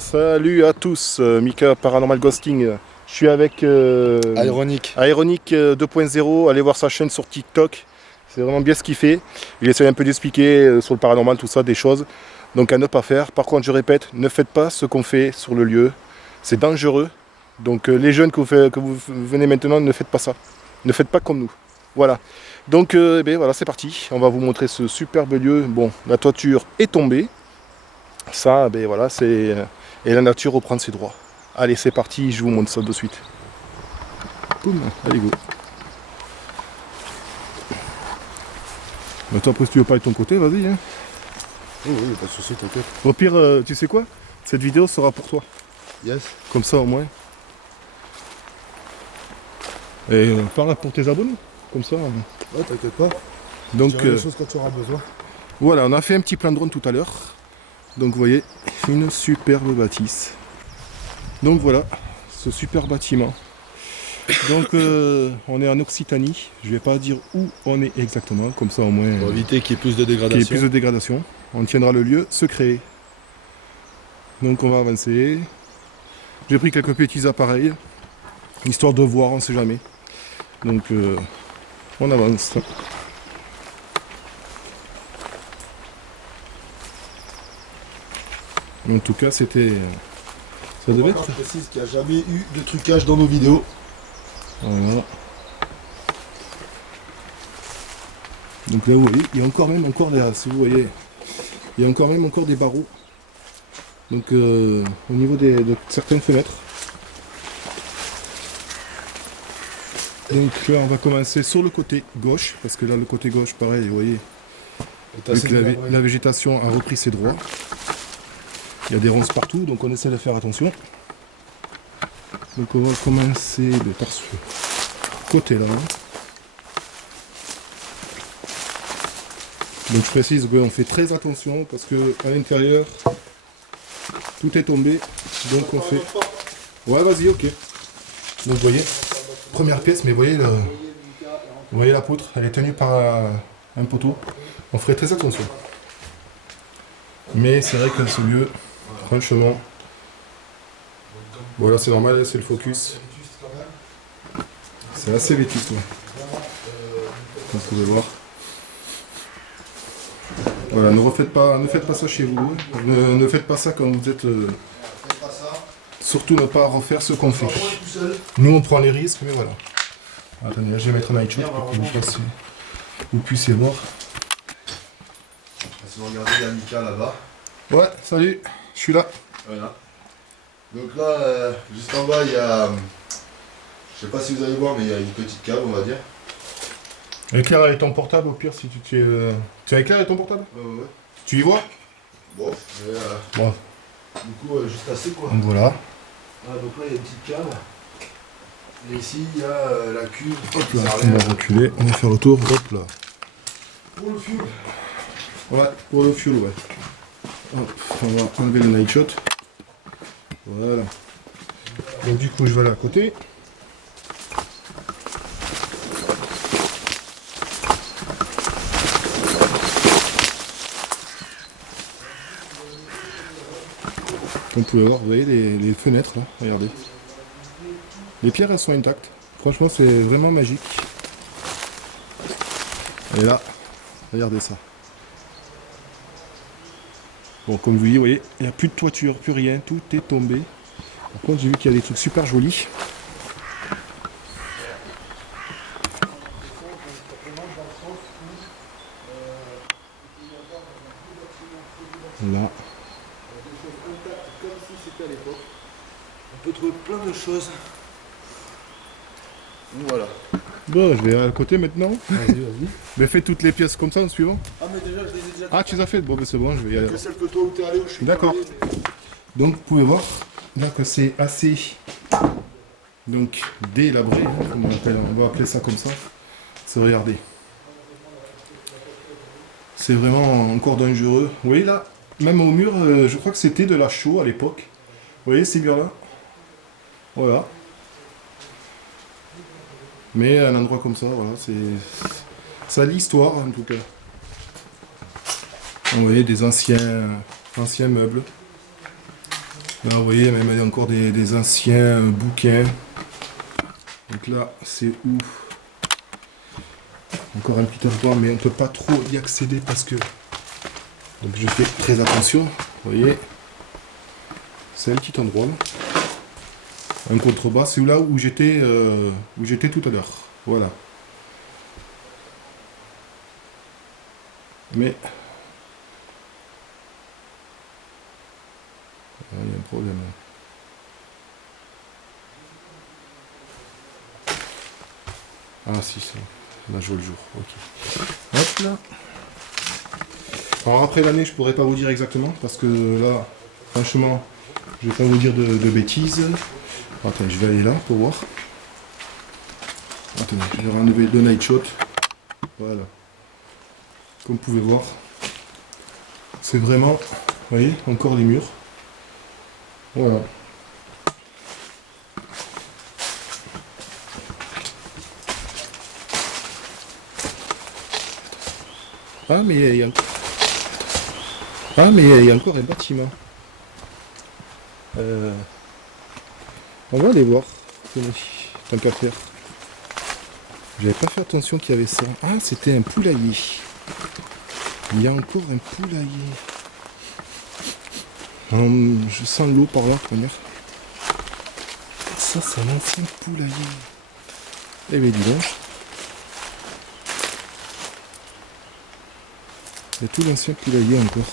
Salut à tous, Mika Paranormal Ghosting. Je suis avec Ironic. Ironic 2.0. Allez voir sa chaîne sur TikTok. C'est vraiment bien ce qu'il fait. Il essaie un peu d'expliquer sur le paranormal, tout ça, des choses. Donc à ne pas faire. Par contre, je répète, ne faites pas ce qu'on fait sur le lieu. C'est dangereux. Donc les jeunes que vous venez maintenant, ne faites pas ça. Ne faites pas comme nous. Voilà. Donc voilà, c'est parti. On va vous montrer ce superbe lieu. Bon, la toiture est tombée. Ça, voilà, c'est... Et la nature reprend ses droits. Allez, c'est parti, je vous montre ça de suite. Boum, allez, go. Toi, après, si tu veux pas de ton côté, vas-y. Hein. Oui, pas de soucis, t'inquiète. Au pire, tu sais quoi? Cette vidéo sera pour toi. Yes. Comme ça, au moins. Et parle pour tes abonnés. Comme ça. Ouais, t'inquiète pas. Donc, des choses quand tu auras besoin. Voilà, on a fait un petit plan de drone tout à l'heure. Donc, vous voyez, une superbe bâtisse. Donc, voilà, ce super bâtiment. Donc, on est en Occitanie. Je vais pas dire où on est exactement. Comme ça, au moins. Pour éviter qu'il y ait plus de Qu'il y ait dégradation. plus de dégradation. On tiendra le lieu secret. Donc, on va avancer. J'ai pris quelques petits appareils. Histoire de voir, on ne sait jamais. Donc, on avance. En tout cas, c'était... Ça devait être... Je précise qu'il n'y a jamais eu de trucage dans nos vidéos. Voilà. Donc là, vous voyez, il y a encore des... Si vous voyez, il y a encore des barreaux. Donc, au niveau de certaines fenêtres. Donc là, on va commencer sur le côté gauche. Parce que là, le côté gauche, pareil, vous voyez. Vu que la végétation a repris ses droits. Il y a des ronces partout, donc on essaie de faire attention. Donc on va commencer par ce côté-là. Donc je précise qu'on fait très attention parce que à l'intérieur, tout est tombé. Donc on fait... Ouais, vas-y, ok. Donc vous voyez, première pièce, mais vous voyez la poutre, elle est tenue par un poteau. On ferait très attention. Mais c'est vrai que ce lieu... Franchement, voilà, c'est normal, c'est le focus. C'est assez vétuste, ouais. Comme vous pouvez voir. Voilà, ne faites pas ça chez vous. Ne faites pas ça quand vous êtes. Surtout ne pas refaire ce qu'on fait. Nous, on prend les risques, mais voilà. Attendez, là, je vais mettre un night shot pour que vous puissiez voir. Si vous regardez, il y a Mika là-bas. Ouais, salut, je suis là. Voilà. Donc là, juste en bas, il y a... Je sais pas si vous allez voir, mais il y a une petite cave, on va dire. Éclaire avec ton portable au pire si tu as éclair avec ton portable? Ouais. Tu y vois? Bon, mais, Bon. du coup, juste assez quoi. Donc voilà. Ah, donc là, il y a une petite cave. Et ici, il y a la cuve. Hop là, on va reculer, on va faire le tour. Hop là. Pour le fuel. Ouais, pour le fuel, ouais. Hop, on va enlever le night shot. Voilà. Donc du coup, je vais aller à côté. Comme vous pouvez voir, vous voyez les fenêtres là, regardez. Les pierres elles sont intactes. Franchement c'est vraiment magique. Et là, regardez ça. Bon comme vous voyez, il n'y a plus de toiture, plus rien, tout est tombé. Par contre j'ai vu qu'il y a des trucs super jolis. Là. Comme si c'était à l'époque. On peut trouver plein de choses. Voilà. Bon, je vais à côté maintenant. Vas-y. Mais fais toutes les pièces comme ça en suivant. Ah, mais déjà, je les ai déjà. Ah, tu les as faites? Bon, ben c'est bon, je vais y aller. Que celle que toi où t'es allé, où je suis. D'accord. Allé, mais... Donc, vous pouvez voir là que c'est assez donc délabré, hein, comme on va appeler ça comme ça. C'est regardez. C'est vraiment encore dangereux. Vous voyez là, même au mur, je crois que c'était de la chaux à l'époque. Vous voyez ces murs-là? Voilà. Mais un endroit comme ça, voilà, c'est... Ça a l'histoire en tout cas. Vous voyez des anciens meubles. Là, vous voyez, même il y a encore des anciens bouquins. Donc là, c'est où? Encore un petit endroit, mais on ne peut pas trop y accéder parce que... Donc je fais très attention, vous voyez. C'est un petit endroit. Un contrebas, c'est là où j'étais tout à l'heure. Voilà. Mais... Ah, il y a un problème. Ah si, c'est... Là je vois le jour. Ok. Hop là. Alors après l'année, je pourrais pas vous dire exactement parce que là, franchement, je vais pas vous dire de bêtises. Attends, je vais aller là pour voir. Attendez, je vais enlever le night shot. Voilà. Comme vous pouvez voir, c'est vraiment, vous voyez, encore les murs. Voilà. Ah mais il y a... Ah mais il y a encore un bâtiment. On va aller voir. Tant qu'à faire. J'avais pas fait attention qu'il y avait ça. Ah, c'était un poulailler. Il y a encore un poulailler. Je sens l'eau par là, première. Ça, c'est un ancien poulailler. Eh bien, dis donc. Il y a tout l'ancien poulailler encore.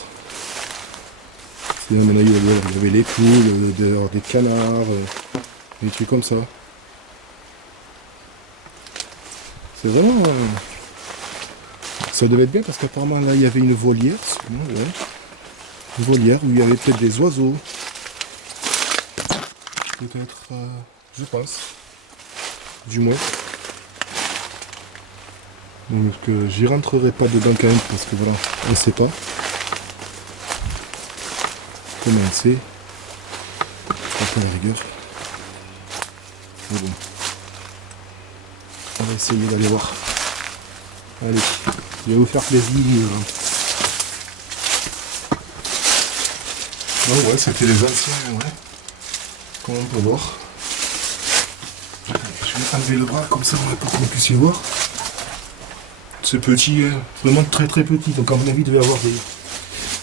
Maintenant, il y avait les poules, des canards, des trucs comme ça. C'est vraiment... Ça devait être bien parce qu'apparemment là il y avait une volière. Ouais. Une volière où il y avait peut-être des oiseaux. Peut-être, je pense. Du moins. Donc j'y rentrerai pas dedans quand même parce que voilà, on ne sait pas. Comment on sait. Pas la rigueur. Mais bon. On va essayer d'aller voir. Allez, je vais vous faire plaisir. Oh ouais, c'était les anciens, ouais. Comme on peut voir. Je vais enlever le bras comme ça pour que vous puissiez voir. C'est petit, vraiment très très petit. Donc à mon avis, il devait y avoir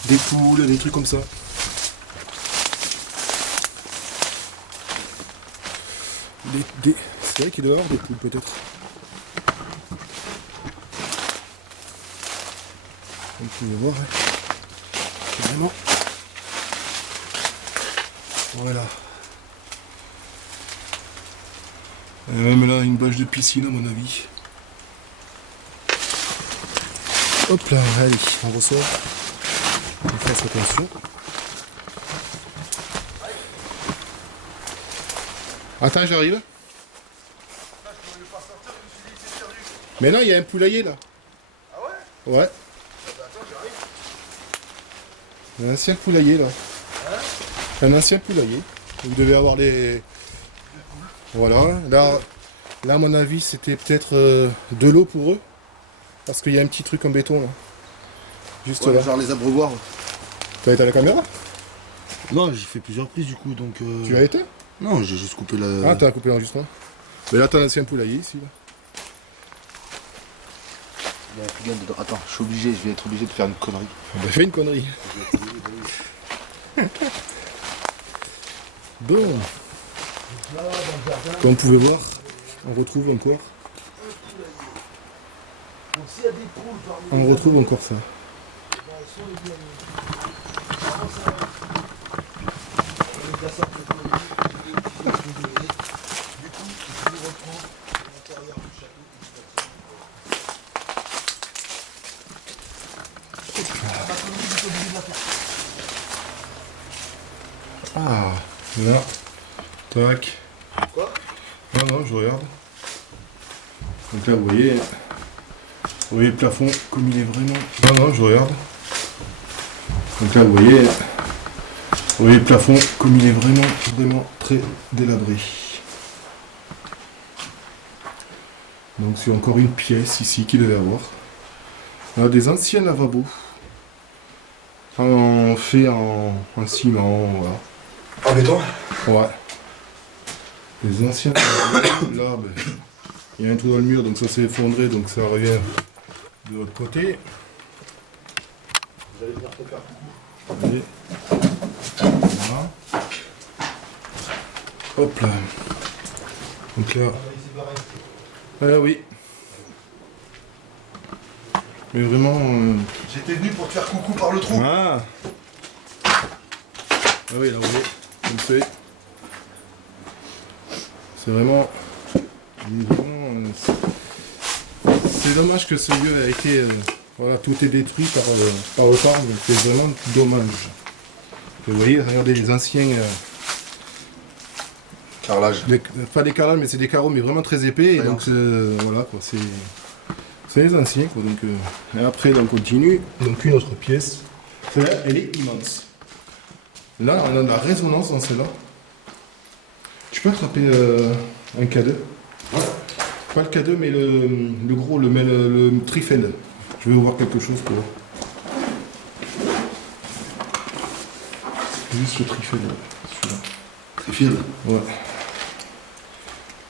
des poules, des trucs comme ça. C'est vrai qu'il doit y avoir des poules peut-être. Vous pouvez voir, carrément. Voilà. Et même là, une bâche de piscine à mon avis. Hop là, allez, on ressort. On fasse attention. Attends, j'arrive. Mais non, il y a un poulailler là. Ah ouais? Ouais. Attends, j'arrive. Un ancien poulailler là. Un ancien poulailler. Vous devez avoir les... Voilà. Là à mon avis, c'était peut-être de l'eau pour eux. Parce qu'il y a un petit truc en béton là. Juste Ouais, là. genre les abreuvoirs. Tu as été à la caméra? Non, j'ai fait plusieurs prises du coup, donc... Tu as été? Non, j'ai juste coupé la... Ah, t'as coupé l'enregistrement. Mais là, t'as un ancien poulailler ici. Là. Il y a un plus dedans. Attends, je vais être obligé de faire une connerie. On a fait une connerie. Bon. Comme vous pouvez voir, on retrouve encore. On retrouve encore ça. Ah, là. Tac. Quoi? Non, non, je regarde. Donc là, vous voyez le plafond comme il est vraiment... Non, non, je regarde. Donc là, vous voyez le plafond comme il est vraiment très délabré. Donc c'est encore une pièce ici qu'il devait avoir. On a des anciens lavabos. Fait en ciment, voilà. En béton? Ouais. Les anciens, là, ben, il y a un trou dans le mur, donc ça s'est effondré, donc ça revient de l'autre côté. Vous allez venir te faire coucou. Allez. Voilà. Hop là. Donc là. Ah oui. Mais vraiment. J'étais venu pour te faire coucou par le trou. Ah. Ah oui, là vous voyez, comme c'est. C'est vraiment. C'est dommage que ce lieu a été. Voilà, tout est détruit par le temps, donc c'est vraiment dommage. Vous voyez, regardez les anciens. Carrelage. Pas des carrelages, mais c'est des carreaux, mais vraiment très épais. Et donc voilà, quoi, c'est les anciens. Quoi, donc, et après, on continue. Donc une autre pièce. Celle-là, elle est immense. Là, on a de la résonance dans celle-là. Tu peux attraper un K2. Ouais. Pas le K2, mais le gros, le Trifeld. Je vais vous voir quelque chose pour. Juste le Trifeld, celui-là. Trifeld? Ouais.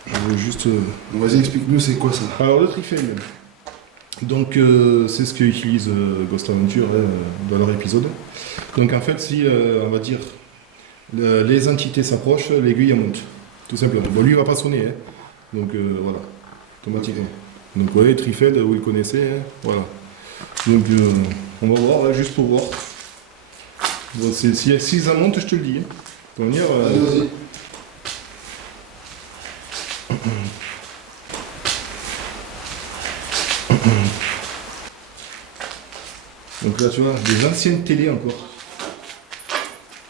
Je veux juste. Vas-y, explique-nous c'est quoi ça. Alors le Trifeld. Donc c'est ce qu'utilise Ghost Adventure dans leur épisode. Donc en fait, si on va dire les entités s'approchent, l'aiguille elle monte. Tout simplement. Bon, lui il va pas sonner, hein. Donc voilà, automatiquement. Donc vous voyez, Trifeld, vous le connaissez, hein. Voilà. Donc on va voir là juste pour voir. Bon, si ça monte, je te le dis. Hein. Pour venir. Allez, vas-y. Donc là tu vois, des anciennes télés encore.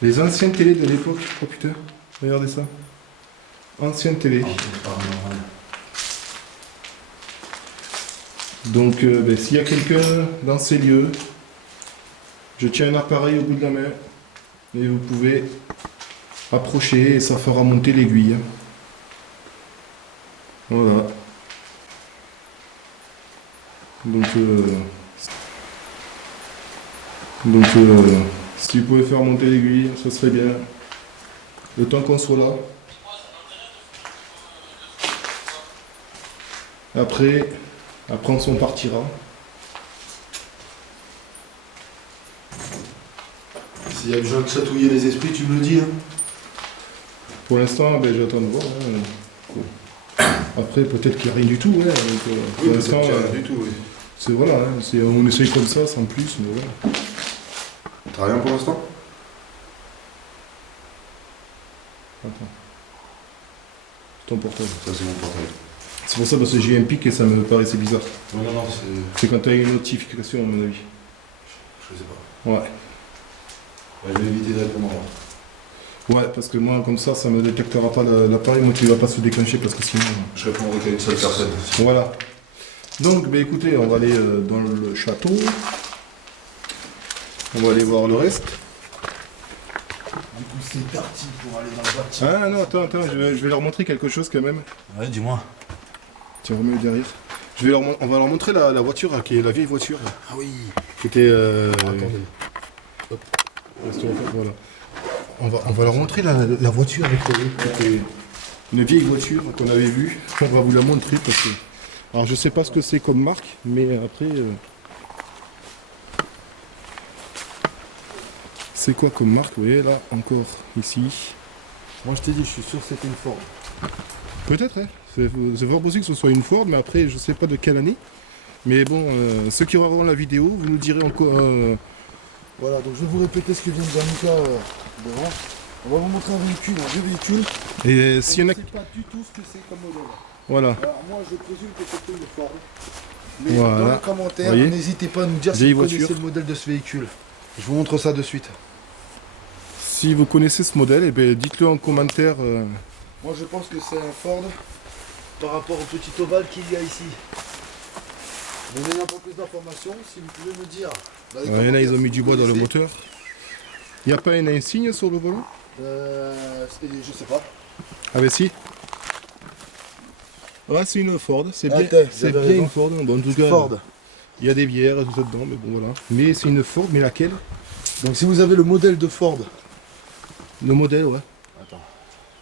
Les anciennes télés de l'époque, oh putain, regardez ça. Ancienne télé. Donc ben, s'il y a quelqu'un dans ces lieux, je tiens un appareil au bout de la main et vous pouvez approcher et ça fera monter l'aiguille. Voilà. Donc si vous pouvez faire monter l'aiguille, ça serait bien. Le temps qu'on soit là. Après on partira. S'il y a besoin de chatouiller les esprits, tu me le dis. Hein. Pour l'instant, ben, j'attends de voir. Hein. Après, peut-être qu'il n'y a rien du tout. Ouais. Donc, pour l'instant, du tout, oui. c'est voilà. Hein. On essaye comme ça, sans plus. Mais voilà. T'as rien pour l'instant? Attends. Ton portable. Ça, c'est mon portable. C'est pour ça parce que j'ai eu un pic et ça me paraissait bizarre. Non, C'est quand tu as une notification, à mon avis. je sais pas. Ouais. Ouais, je vais éviter de répondre. Ouais, parce que moi, comme ça me détectera pas l'appareil. Moi, tu vas pas se déclencher parce que sinon. Je répondrai qu'à une seule personne. Voilà. Donc, ben, écoutez, on va aller dans le château. On va aller voir le reste. Du coup, c'est parti pour aller dans le bâtiment. Ah non, attends, je vais leur montrer quelque chose quand même. Ouais, dis-moi. Tiens, remets-le derrière. On va leur montrer la voiture, qui est la vieille voiture. Ah oui. Qui était. Attendez. Hop. Voilà. On va leur montrer la voiture avec une vieille voiture qu'on avait vue. On va vous la montrer parce que. Alors je sais pas ce que c'est comme marque, mais après. C'est quoi comme marque? Vous voyez là, encore ici. Moi, je t'ai dit, je suis sûr que c'était une Ford. Peut-être, hein. C'est fort possible que ce soit une Ford, mais après, je sais pas de quelle année. Mais bon, ceux qui auront la vidéo, vous nous direz encore. Voilà, donc je vais vous répéter ce que vient de dire Mika devant. On va vous montrer un véhicule, un vieux véhicule. Et s'il y en a. Je ne sais pas du tout ce que c'est comme modèle. Voilà. Alors moi, je présume que c'est une Ford. Mais Voilà. dans les commentaires, Voyez, n'hésitez pas à nous dire si vieille vous connaissez voiture. le modèle de ce véhicule. Je vous montre ça de suite. Si vous connaissez ce modèle, eh ben, dites-le en commentaire. Moi, je pense que c'est un Ford par rapport au petit ovale qu'il y a ici. Donnez un peu plus d'informations, si vous pouvez me dire. Il y en a, ils ont mis du bois dans le moteur. Il n'y a pas un insigne sur le volant? Je sais pas. Ah ben si. Ouais, c'est une Ford, c'est bien, Attends, c'est vous avez bien raison. une Ford. Bon, en tout cas, Ford. il y a des bières et tout ça dedans, mais bon voilà. Mais c'est une Ford, mais laquelle? Donc si vous avez le modèle de Ford, Le modèle, ouais. Attends.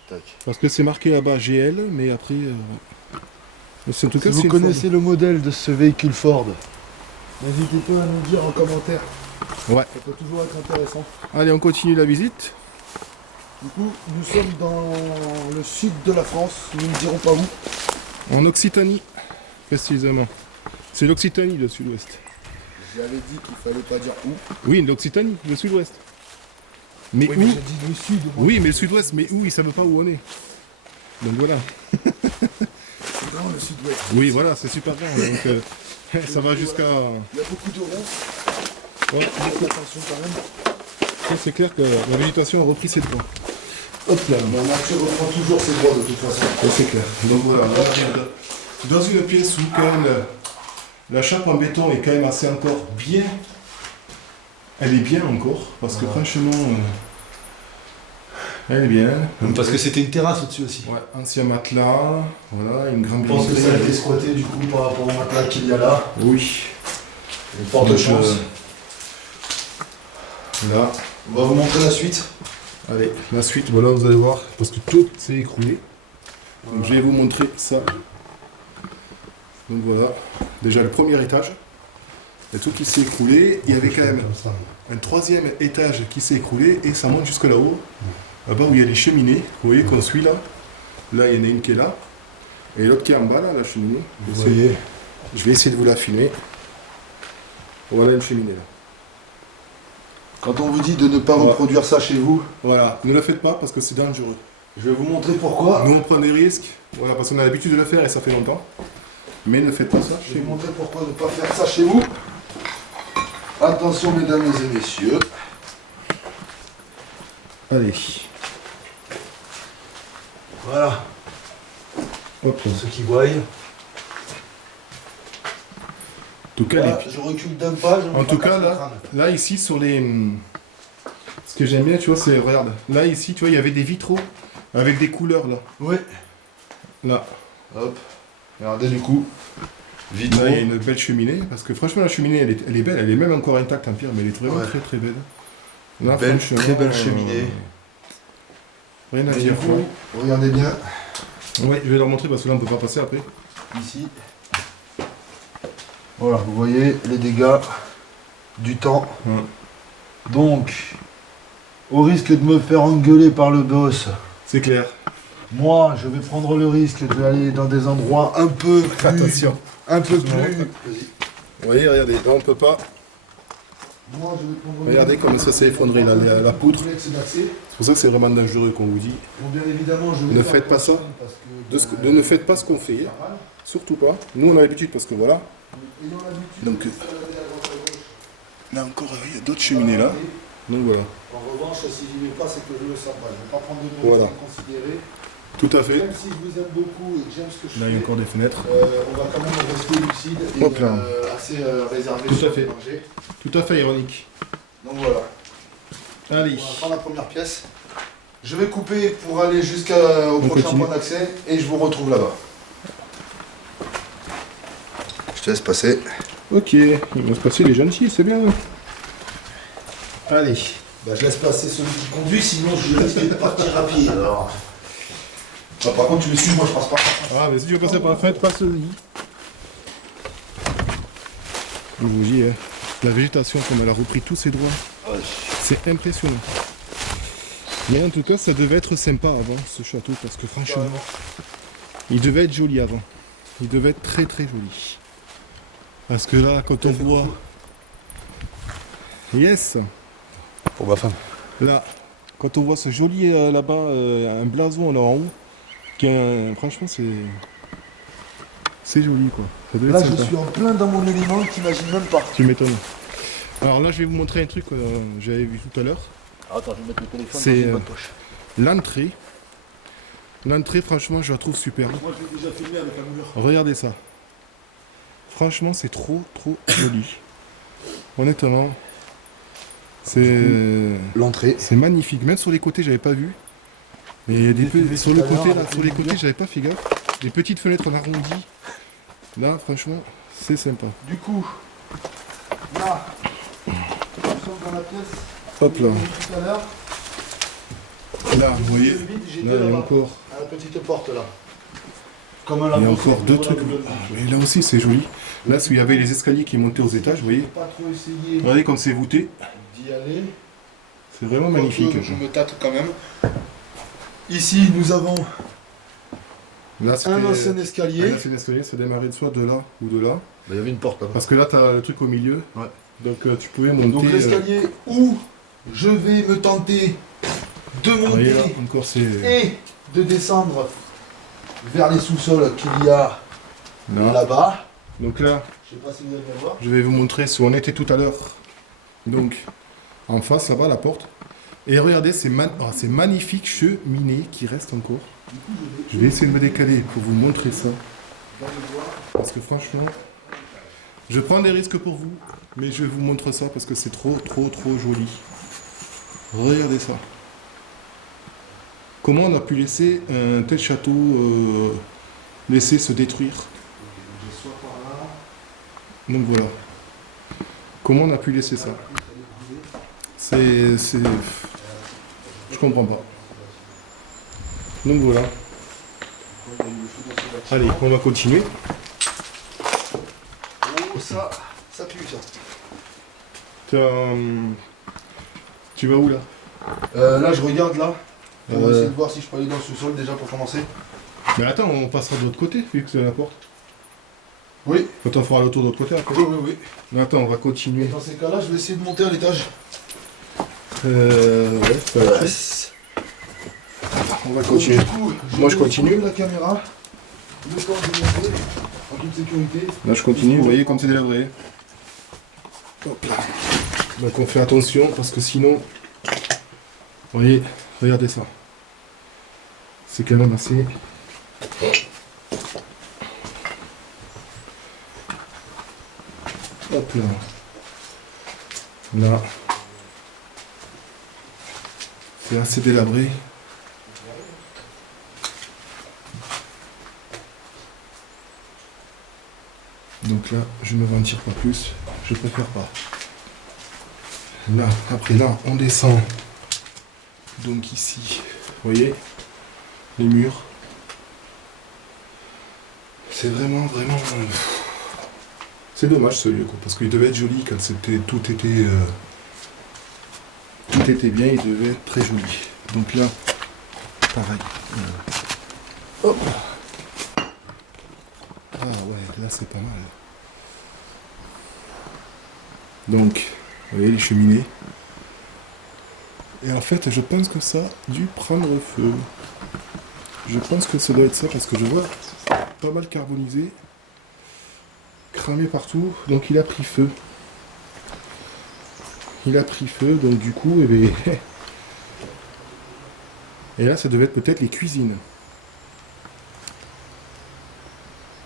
Tac. Parce que c'est marqué là-bas GL, mais après. C'est en tout Si cas, vous c'est connaissez le modèle de ce véhicule Ford, n'hésitez pas à nous dire en commentaire. Ouais. Ça peut toujours être intéressant. Allez, on continue la visite. Du coup, nous sommes dans le sud de la France, nous ne dirons pas où. En Occitanie, précisément. C'est l'Occitanie, le sud-ouest. J'avais dit qu'il fallait pas dire où. Oui, l'Occitanie, le sud-ouest. Mais Oui, où mais j'ai dit le sud. Moi. Oui, mais le sud-ouest, mais où ils savent pas où on est. Donc voilà. C'est grand le sud-ouest. Oui, voilà, c'est super grand. Donc ça va jusqu'à. Il y a beaucoup de ronds. Ouais, Faites attention quand même. ça, c'est clair que la végétation a repris ses droits. Hop là. La nature reprend toujours ses droits de toute façon. Et c'est clair. Donc voilà, on arrive dans une pièce où quand même la chape en béton est quand même assez encore bien. Elle est bien encore, parce que franchement, elle est bien. Parce que c'était une terrasse au-dessus aussi. Ouais, ancien matelas, voilà, une grande Je pense que ça a été bibliothèque. squatté du coup par rapport au matelas qu'il y a là. Oui. Une porte de Donc, chance. Là, On va vous montrer la suite. allez, la suite, voilà, vous allez voir, parce que tout s'est écroulé. Donc je vais vous montrer ça. Donc voilà, déjà le premier étage, il y a tout qui s'est écroulé. Il y avait quand même un troisième étage qui s'est écroulé et ça monte jusque là-haut. Là-bas où il y a les cheminées, vous voyez qu'on suit là. Là, il y en a une qui est là. Et l'autre qui est en bas, là, la cheminée. Vous voyez. Je vais essayer de vous la filmer. Voilà une cheminée là. Quand on vous dit de ne pas Ouais. reproduire ça chez vous, Voilà, ne le faites pas parce que c'est dangereux. je vais vous montrer pourquoi. Nous on prend des risques, voilà, parce qu'on a l'habitude de le faire et ça fait longtemps. Mais ne faites pas ça Je chez vais vous vous. montrer pourquoi ne pas faire ça chez vous. Attention mesdames et messieurs. Allez, Voilà, hop. pour ceux qui voient. En tout cas, Là, je recule d'un pas. je me En tout fracasse cas, le là, crâne. là ici sur les... Ce que j'aime bien, tu vois, c'est... Regarde, là ici, tu vois, il y avait des vitraux avec des couleurs là. Ouais. Là, Hop. Regardez du coup. Vitraux. là il y a une belle cheminée, parce que franchement la cheminée elle est belle, elle est même encore intacte en pire, mais elle est vraiment Ouais. très très belle. Là, Belle, franchement, très belle cheminée. Rien à Et dire. du coup, regardez bien. Ouais, je vais leur montrer parce que là on peut pas passer après. Ici. Voilà, vous voyez les dégâts du temps. Ouais. Donc, au risque de me faire engueuler par le boss, C'est clair. moi je vais prendre le risque d'aller dans des endroits un peu plus. Attention. Un peu plus. Vas-y. Vous voyez, regardez, là on peut pas. Moi, je vais prendre le Regardez risque comment ça s'est effondré là, la poutre. complexe d'accès. C'est pour ça que c'est vraiment dangereux qu'on vous dit. Bon, bien évidemment, je vais Ne faire faites pas ça. attention parce que, Ne faites pas ce qu'on fait. Surtout pas. Nous on a l'habitude parce que voilà. ayant l'habitude Donc, de se balader à droite à gauche, là encore, il y a d'autres cheminées là. Donc voilà. en revanche, si j'y vais pas, c'est que je le sens pas. Je ne vais pas prendre de risque Voilà. inconsidéré. Tout à fait. Même si je vous aime beaucoup et que j'aime ce que je Là il y a fais, encore des fenêtres. on va quand même rester lucide et Hop là. assez réservé Tout sur à fait. le danger. Tout à fait ironique. Donc voilà, Allez. on va prendre la première pièce. Je vais couper pour aller jusqu'au prochain continue. point d'accès et je vous retrouve là-bas. Je te laisse passer. Ok, il va se passer les jeunes filles, c'est bien. Allez. Bah, je laisse passer celui qui conduit, sinon je risque de partir à pied. Alors. Ah, par contre, tu me suis, moi je passe pas. Ah, mais si tu veux passer par la fenêtre, passe-y. Je vous dis, hein, la végétation, comme elle a repris tous ses droits, c'est impressionnant. Mais en tout cas, ça devait être sympa avant, ce château, parce que franchement, il devait être joli avant. Il devait être très très joli. Parce que là, quand on voit... Yes. Pour ma femme. Là, quand on voit ce joli là-bas, un blason là en haut, franchement c'est joli quoi. Ça doit Là, être je sympa. suis en plein dans mon élément, t'imagines même pas. Tu m'étonnes. Alors là, je vais vous montrer un truc que j'avais vu tout à l'heure. Attends, je vais mettre le téléphone C'est, dans une bonne poche. L'entrée. L'entrée, franchement, je la trouve superbe. Moi, je l'ai déjà filmé avec un mur. Regardez ça. Franchement, c'est trop joli. Honnêtement, L'entrée. c'est magnifique. Même sur les côtés, j'avais pas vu. Et il y a des filmé sur tout le à l'heure côté, là, avec sur le les côtés, mur. j'avais pas fait gaffe. Des petites fenêtres en arrondi. Là, franchement, c'est sympa. Du coup, là, nous sommes dans la pièce. Hop là. Tout à l'heure. là, vous voyez, Le vide, j'étais là il y a là-bas, encore, à la petite porte là. Comme il y a encore deux trucs. Et là aussi c'est joli. Là, où il y avait les escaliers qui montaient aux étages, vous voyez. Pas trop essayé Regardez comme c'est voûté. d'y aller. C'est vraiment magnifique. Je me tâte quand même. Ici, nous avons Là, un ancien escalier. Là, c'est l'escalier, ça démarrait soit de là ou de là. Il y avait une porte là-bas. Parce que là, tu as le truc au milieu. Ouais. Donc tu pouvais monter. Donc l'escalier où je vais me tenter de vous monter voyez, là, encore c'est. et de descendre vers les sous-sols qu'il y a Là. là-bas. Donc là, Je sais pas si vous allez bien voir. je vais vous montrer où on était tout à l'heure. Donc, en face, là-bas, la porte. Et regardez, c'est magnifique cheminée qui reste encore. Je vais essayer de me décaler pour vous montrer ça. Parce que franchement, je prends des risques pour vous, mais je vous montre ça parce que c'est trop joli. Regardez ça. Comment on a pu laisser un tel château laisser se détruire? Donc voilà. Comment on a pu laisser ça? C'est... Je comprends pas. Donc voilà. Allez, on va continuer. Oh, ça pue ça. Tu vas où là? Là, je regarde là. On va Euh. essayer de voir si je peux aller dans le sous-sol déjà pour commencer. Mais attends, on passera de l'autre côté, vu que c'est la porte. Oui. Quand on fera le tour de l'autre côté après. Oui. Mais attends, on va continuer. Dans ces cas-là, je vais essayer de monter à l'étage. Ouais, ça va être fait. On va continuer. Du coup, Moi, je vais continue. poser la caméra. Le temps de monter en toute sécurité. Là, je continue, vous voyez comme c'est délabré. Hop là. Donc on fait attention parce que sinon, vous voyez, regardez ça. C'est quand même assez... Hop là. Là. C'est assez délabré. Donc là, je ne m'en tire pas plus. Je préfère pas. Là, après là, on descend. Donc ici, vous voyez, les murs. C'est vraiment... C'est dommage ce lieu, quoi, parce qu'il devait être joli quand tout était bien, il devait être très joli. Donc là, pareil. Hop. Ah ouais, là c'est pas mal. Donc, vous voyez les cheminées. Et en fait, je pense que ça a dû prendre feu. Je pense que ça doit être ça parce que je vois pas mal carbonisé, cramé partout, donc il a pris feu. Il a pris feu, donc du coup, eh bien, et là, ça devait être peut-être les cuisines.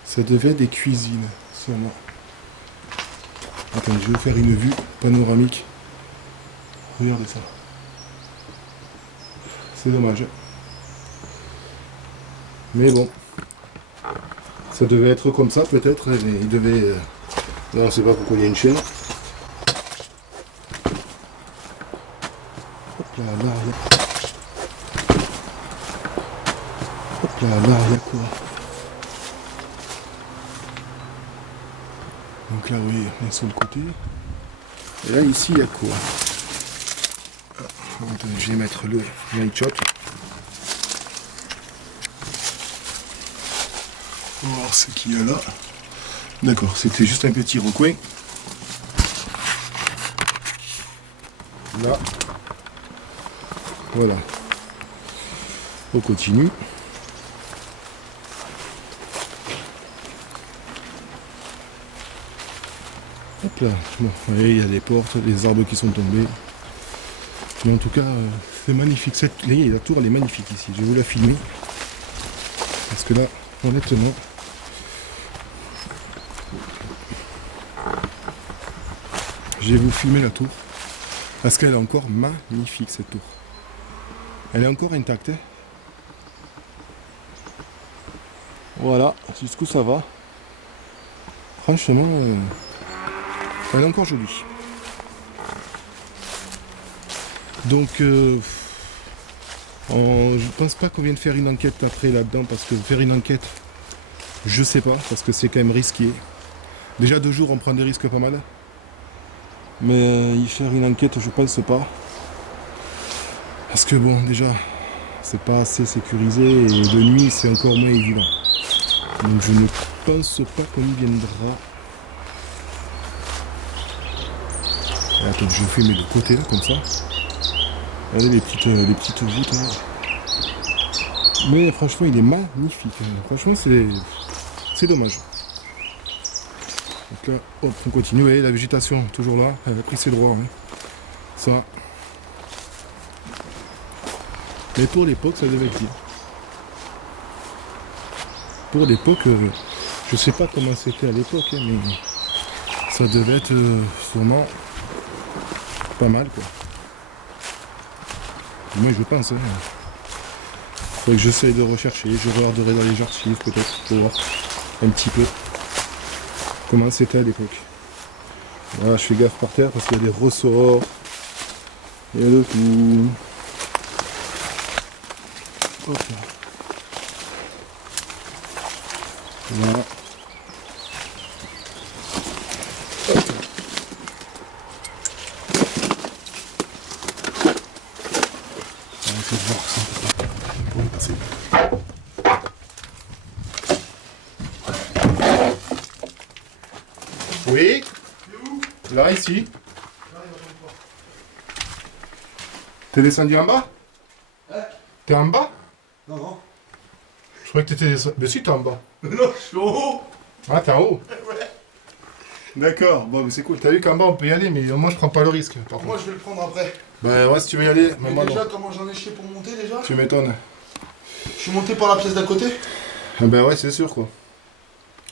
Ça devait être des cuisines, sûrement. Attendez, je vais vous faire une vue panoramique. Regardez ça. C'est dommage. Mais bon. Ça devait être comme ça, peut-être. Il devait... Là, on ne sait pas pourquoi il y a une chaîne. Hop là, là, il y a... Hop là, là, il y a quoi? Donc là, oui, on est sur le côté. Et là, ici, il y a quoi? Ah, attendez, je vais mettre le night shot. On va voir ce qu'il y a là. D'accord, c'était juste un petit recoin. Là. Voilà. On continue. Hop là. Bon, vous voyez, il y a des portes, des arbres qui sont tombés. Mais en tout cas, c'est magnifique. La tour, elle est magnifique ici. Je vais vous la filmer. Parce que là, honnêtement, je vais vous filmer la tour. Parce qu'elle est encore magnifique, cette tour. Elle est encore intacte. Hein. Voilà, jusqu'où ça va. Franchement, elle est encore jolie. Donc, Je pense pas qu'on vienne faire une enquête après là-dedans, parce que faire une enquête, je sais pas, parce que c'est quand même risqué. Déjà 2 jours on prend des risques pas mal. Mais y faire une enquête, je pense pas. Parce que bon, déjà, c'est pas assez sécurisé et de nuit c'est encore moins évident. Donc je ne pense pas qu'on y viendra. Attends, je fais mes de côté là, comme ça. Regardez les petites voûtes là. Mais franchement, il est magnifique. Franchement, c'est dommage. Donc là, hop, on continue. Vous voyez, la végétation, toujours là. Elle a pris ses droits. Hein. Ça. Mais pour l'époque, ça devait être bien. Pour l'époque, je sais pas comment c'était à l'époque, hein, mais ça devait être sûrement pas mal, quoi. Moi, je pense. Hein. Faut que j'essaye de rechercher. Je regarderai dans les archives, peut-être, pour voir un petit peu comment c'était à l'époque. Voilà, je fais gaffe par terre parce qu'il y a des ressorts. Il y a de tout. Hop là. Voilà. Hop. On va essayer de voir ça. Pour le passer. Oui. Là, ici. T'es descendu en bas? T'es en bas? Non, non. Je croyais que t'étais descendu. Mais si, t'es en bas. Non, je suis en haut. Ah, t'es en haut? Ouais. D'accord, bon, mais c'est cool. T'as vu qu'en bas, on peut y aller, mais au moins, je prends pas le risque. Par Moi, contre. je vais le prendre après. Bah, ouais, si tu veux y aller, Mais maman, déjà, non. comment j'en ai chié pour monter déjà? Tu m'étonnes. Je suis monté par la pièce d'à côté. Ah, bah, ouais, c'est sûr, quoi.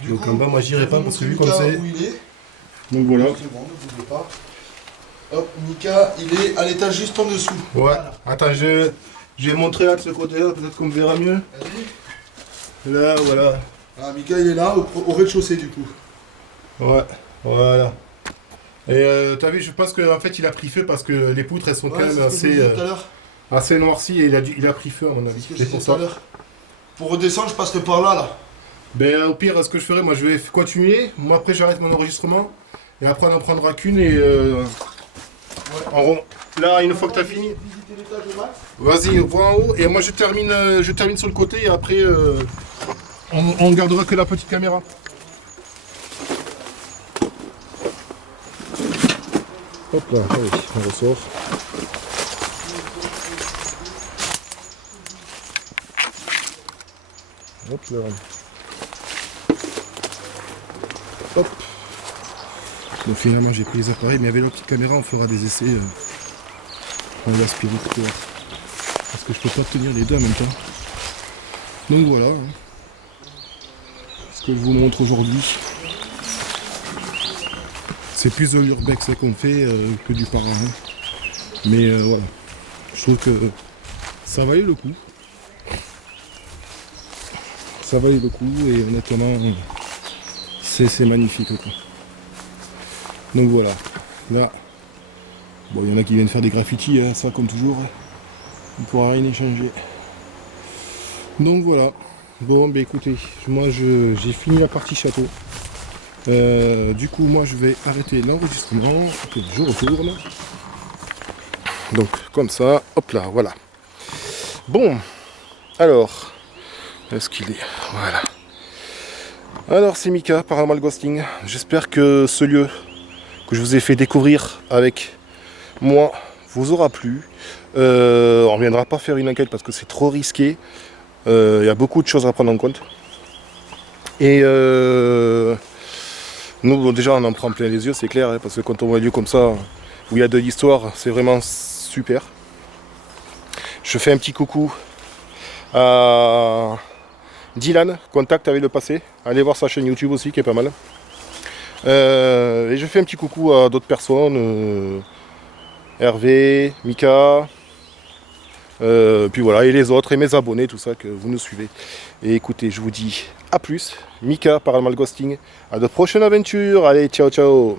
Du Donc coup, en bas, moi, j'irai pas parce que vu comme Mika, c'est. où il est. Donc voilà. C'est bon, ne bougez pas. Hop, Mika, il est à l'étage juste en dessous. Ouais. Voilà. Attends, je vais montrer là de ce côté-là, peut-être qu'on me verra mieux. Vas-y. Là, voilà. Ah, Mika, il est là, au rez-de-chaussée du coup. Ouais, voilà. Et t'as vu, je pense qu'en fait, il a pris feu parce que les poutres, elles sont quand Ouais, même c'est ce que je assez, disais tout à l'heure. assez noircies et il a pris feu, à mon C'est avis. ce que je C'est disais pour tout à ça. l'heure. Pour redescendre, je passerai par là, là. Ben, au pire, ce que je ferai, moi, je vais continuer. Moi, après, j'arrête mon enregistrement. Et après, on n'en prendra qu'une et. Là, une fois que t'as fini. Visiter l'étage au max. Vas-y, vois en haut. Et moi, je termine sur le côté et après, on gardera que la petite caméra. Hop là, allez, on ressort. Hop là. Hop. Donc finalement j'ai pris les appareils, mais avec la petite caméra on fera des essais. On va aspirer tout voir. Parce que je peux pas tenir les deux en même temps. Donc voilà. Ce que je vous montre aujourd'hui. C'est plus de l'urbex qu'on fait que du para. Mais voilà. Je trouve que ça valait le coup. Ça valait le coup et honnêtement c'est magnifique quoi. Donc voilà. Là. Bon, il y en a qui viennent faire des graffitis, hein, ça comme toujours. On ne pourra rien échanger. Donc voilà. Bon, bah écoutez, moi j'ai fini la partie château. Du coup, moi je vais arrêter l'enregistrement. Je retourne. Donc, comme ça, hop là, voilà. Bon, alors, est-ce qu'il est? Voilà. Alors, c'est Mika, Paranormal Ghosting. J'espère que ce lieu que je vous ai fait découvrir avec moi vous aura plu. On ne reviendra pas faire une enquête parce que c'est trop risqué. Il y a beaucoup de choses à prendre en compte. Et nous, bon, déjà, on en prend plein les yeux, c'est clair, hein, parce que quand on voit un lieu comme ça, où il y a de l'histoire, c'est vraiment super. Je fais un petit coucou à Dylan, contact avec le passé. Allez voir sa chaîne YouTube aussi, qui est pas mal. Et je fais un petit coucou à d'autres personnes. Hervé, Mika, puis voilà, et les autres, et mes abonnés, tout ça, que vous nous suivez. Et écoutez, je vous dis à plus. Mika, Paranormal Ghosting. À de prochaines aventures. Allez, ciao, ciao.